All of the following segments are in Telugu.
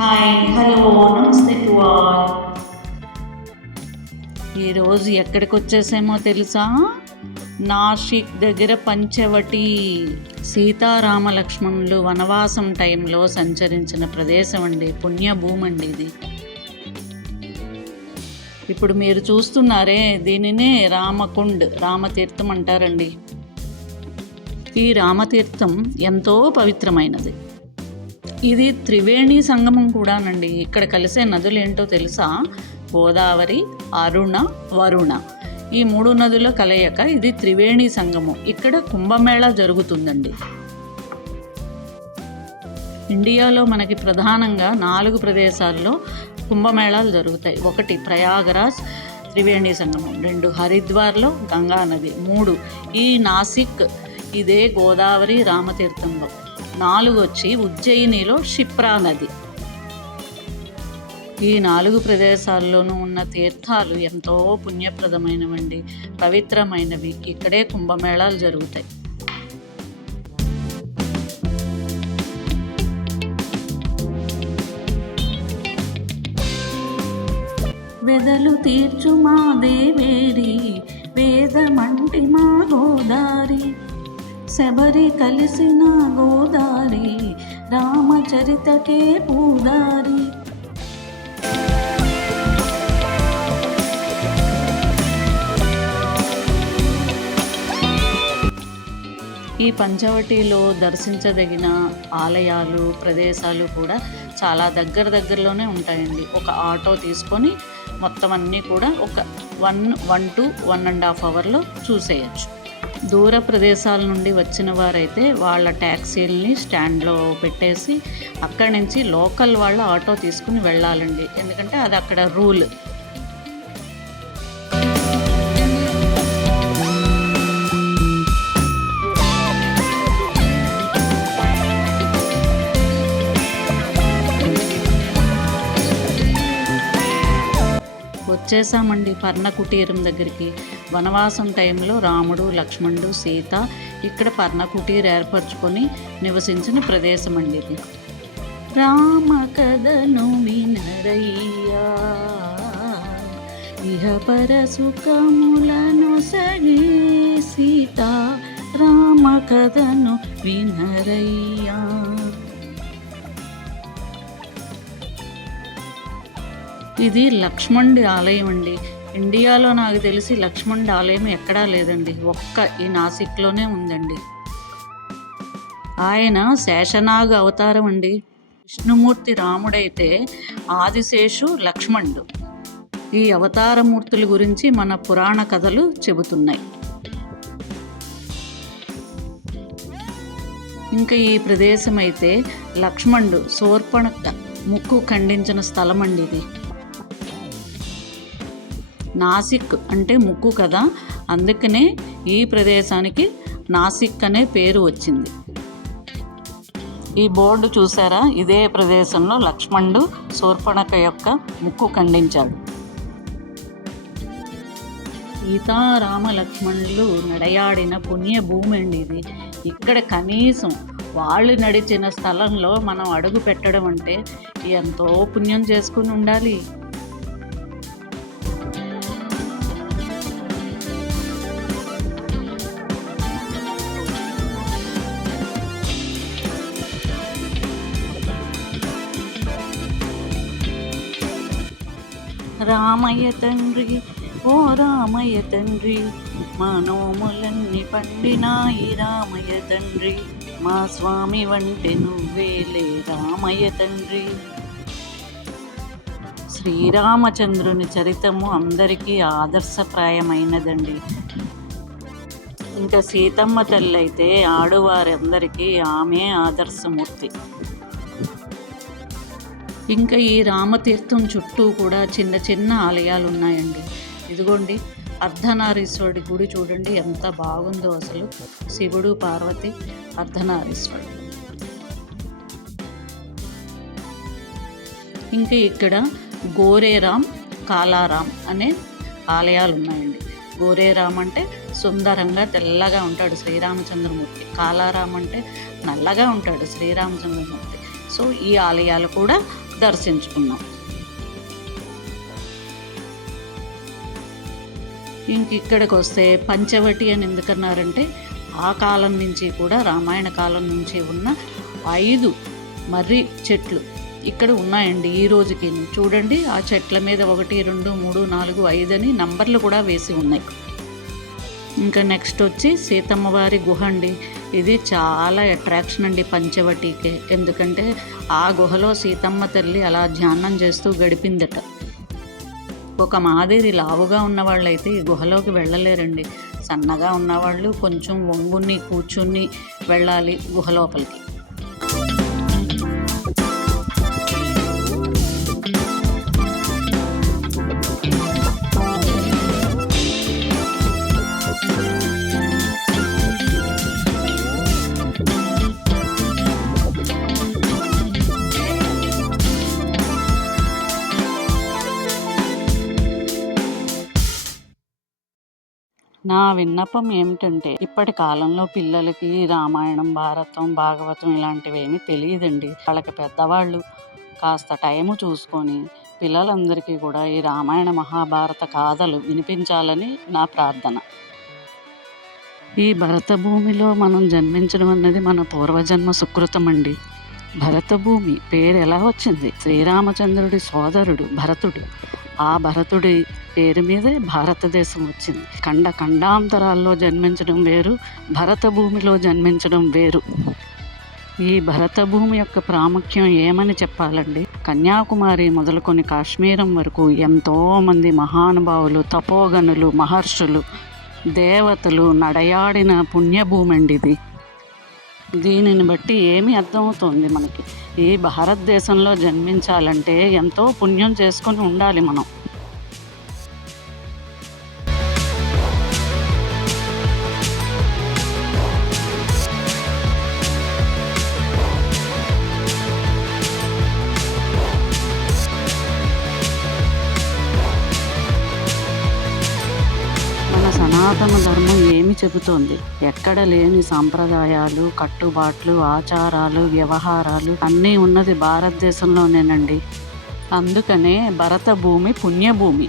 హాయ్ హలో నమస్తే టు ఆల్. ఈరోజు ఎక్కడికి వచ్చేసామో తెలుసా? నాసిక్ దగ్గర పంచవటి సీతారామ లక్ష్మణులు వనవాసం టైంలో సంచరించిన ప్రదేశం అండి పుణ్యభూమి అండి ఇది. ఇప్పుడు మీరు చూస్తున్నారే దీనినే రామకుండ్ రామతీర్థం అంటారండి. ఈ రామతీర్థం ఎంతో పవిత్రమైనది. ఇది త్రివేణి సంగమం కూడానండి. ఇక్కడ కలిసే నదులు ఏంటో తెలుసా? గోదావరి అరుణ వరుణ. ఈ మూడు నదుల కలయిక ఇది త్రివేణి సంగమం. ఇక్కడ కుంభమేళా జరుగుతుందండి. ఇండియాలో మనకి ప్రధానంగా నాలుగు ప్రదేశాల్లో కుంభమేళాలు జరుగుతాయి. ఒకటి ప్రయాగరాజ్ త్రివేణి సంగమం. రెండు హరిద్వార్లో గంగా నది. మూడు ఈ నాసిక్ ఇదే గోదావరి రామతీర్థంలో. నాలుగు వచ్చి ఉజ్జయినిలో క్షిప్రా నది. ఈ నాలుగు ప్రదేశాల్లోనూ ఉన్న తీర్థాలు ఎంతో పుణ్యప్రదమైనవండి పవిత్రమైనవి. ఇక్కడే కుంభమేళాలు జరుగుతాయి. వెదలు తీర్చు మా దేవేరి వేదమంటి మా గోదారి. శబరి కలిసిన గోదారి రామచరితకే పూదారి ఈ పంచవటిలో దర్శించదగిన ఆలయాలు ప్రదేశాలు కూడా చాలా దగ్గర దగ్గరలోనే ఉంటాయండి. ఒక ఆటో తీసుకొని మొత్తం అన్నీ కూడా ఒక one one two one and half అవర్లో చూసేయచ్చు. దూర ప్రదేశాల నుండి వచ్చిన వారైతే వాళ్ళ ట్యాక్సీలని స్టాండ్లో పెట్టేసి అక్కడి నుంచి లోకల్ వాళ్ళ ఆటో తీసుకుని వెళ్ళాలండి. ఎందుకంటే అది అక్కడ రూల్. వచ్చేసామండి పర్ణ కుటీరం దగ్గరికి. వనవాసం టైంలో రాముడు లక్ష్మణుడు సీత ఇక్కడ పర్ణకుటీరు ఏర్పరచుకొని నివసించిన ప్రదేశం అండి ఇది. రామ కథను వినరయ్యా ఇహ పర సుఖములను సీత రామ కథను వినరయ్యా. ఇది లక్ష్మణుడి ఆలయం అండి. ఇండియాలో నాకు తెలిసి లక్ష్మణ్ ఆలయం ఎక్కడా లేదండి. ఒక్క ఈ నాసిక్లోనే ఉందండి. ఆయన శేషనాగ అవతారం అండి. విష్ణుమూర్తి రాముడైతే ఆదిశేషు లక్ష్మణుడు. ఈ అవతారమూర్తుల గురించి మన పురాణ కథలు చెబుతున్నాయి. ఇంకా ఈ ప్రదేశం అయితే లక్ష్మణుడు శూర్పణఖ ముక్కు ఖండించిన స్థలం అండి ఇది. నాసిక్ అంటే ముక్కు కదా? అందుకనే ఈ ప్రదేశానికి నాసిక్ అనే పేరు వచ్చింది. ఈ బోర్డు చూసారా? ఇదే ప్రదేశంలో లక్ష్మణుడు శూర్పణక యొక్క ముక్కు ఖండించాడు. సీతారామ లక్ష్మణులు నడయాడిన పుణ్య భూమి అండి ఇది. ఇక్కడ కనీసం వాళ్ళు నడిచిన స్థలంలో మనం అడుగు పెట్టడం అంటే ఎంతో పుణ్యం చేసుకుని ఉండాలి. రామయ్య తండ్రి ఓ రామయ్య తండ్రి మా నోములన్నీ పండినాయి రామయ్య తండ్రి మా స్వామి వంటి నువ్వేలే రామయ్య తండ్రి. శ్రీరామచంద్రుని చరితము అందరికీ ఆదర్శప్రాయమైనదండి. ఇంకా సీతమ్మ తల్లి అయితే ఆడువారందరికీ ఆమె ఆదర్శమూర్తి. ఇంకా ఈ రామతీర్థం చుట్టూ కూడా చిన్న చిన్న ఆలయాలు ఉన్నాయండి ఇదిగోండి అర్ధనారీశ్వరుడి గుడి చూడండి ఎంత బాగుందో అసలు. శివుడు పార్వతి అర్ధనారీశ్వరుడు. ఇంకా ఇక్కడ గోరేరామ్ కాలారాం అనే ఆలయాలు ఉన్నాయండి గోరేరామ్ అంటే సుందరంగా తెల్లగా ఉంటాడు శ్రీరామచంద్రమూర్తి. కాలారాం అంటే నల్లగా ఉంటాడు శ్రీరామచంద్రమూర్తి. సో ఈ ఆలయాలు కూడా దర్శించుకున్నాం. ఇంక ఇక్కడికి వస్తే పంచవటి అని ఎందుకన్నారంటే ఆ కాలం నుంచి కూడా రామాయణ కాలం నుంచి ఉన్న ఐదు మర్రి చెట్లు ఇక్కడ ఉన్నాయండి ఈ రోజుకి. చూడండి ఆ చెట్ల మీద ఒకటి రెండు మూడు నాలుగు ఐదు అని నంబర్లు కూడా వేసి ఉన్నాయి. ఇంకా నెక్స్ట్ వచ్చి సీతమ్మవారి గుహ అండి. ఇది చాలా అట్రాక్షన్ అండి పంచవటికి. ఎందుకంటే ఆ గుహలో సీతమ్మ తల్లి అలా ధ్యానం చేస్తూ గడిపిందట. ఒక మాదిరి లావుగా ఉన్నవాళ్ళైతే ఈ గుహలోకి వెళ్ళలేరండి. సన్నగా ఉన్నవాళ్ళు కొంచెం వంగుని కూర్చుని వెళ్ళాలి గుహ నా విన్నపం ఏమిటంటే ఇప్పటి కాలంలో పిల్లలకి రామాయణం భారతం భాగవతం ఇలాంటివి ఏమీ తెలియదండి. వాళ్ళకి పెద్దవాళ్ళు కాస్త టైము చూసుకొని పిల్లలందరికీ కూడా ఈ రామాయణ మహాభారత గాథలు వినిపించాలని నా ప్రార్థన. ఈ భరత భూమిలో మనం జన్మించడం అన్నది మన పూర్వజన్మ సుకృతం అండి భరత భూమి పేరు ఎలా వచ్చింది? శ్రీరామచంద్రుడి సోదరుడు భరతుడు. ఆ భరతుడి పేరు మీదే భారతదేశం వచ్చింది. ఖండ ఖండాంతరాల్లో జన్మించడం వేరు భరత భూమిలో జన్మించడం వేరు. ఈ భరత భూమి యొక్క ప్రాముఖ్యం ఏమని చెప్పాలండి? కన్యాకుమారి మొదలుకొని కాశ్మీరం వరకు ఎంతోమంది మహానుభావులు తపోగనులు మహర్షులు దేవతలు నడయాడిన పుణ్యభూమి అండి ఇది. దీనిని బట్టి ఏమి అర్థమవుతుంది మనకి? ఈ భారతదేశంలో జన్మించాలంటే ఎంతో పుణ్యం చేసుకొని ఉండాలి మనం. సనాతన ధర్మం ఏమి చెబుతోంది? ఎక్కడ లేని సాంప్రదాయాలు కట్టుబాట్లు ఆచారాలు వ్యవహారాలు అన్నీ ఉన్నది భారతదేశంలోనేనండి. అందుకనే భరత భూమి పుణ్యభూమి.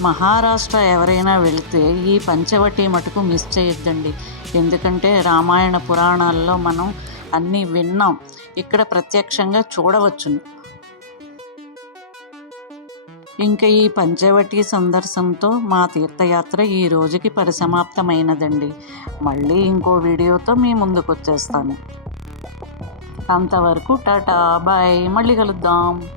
మహారాష్ట్ర ఎవరైనా వెళితే ఈ పంచవటి మటుకు మిస్ చేయొద్దండి. ఎందుకంటే రామాయణ పురాణాల్లో మనం అన్నీ విన్నాం. ఇక్కడ ప్రత్యక్షంగా చూడవచ్చును. ఇంకా ఈ పంచవటి సందర్శనంతో మా తీర్థయాత్ర ఈ రోజుకి పరిసమాప్తమైనదండి. మళ్ళీ ఇంకో వీడియోతో మీ ముందుకు వచ్చేస్తాను అంతవరకు టాటా బాయ్. మళ్ళీ కలుద్దాం.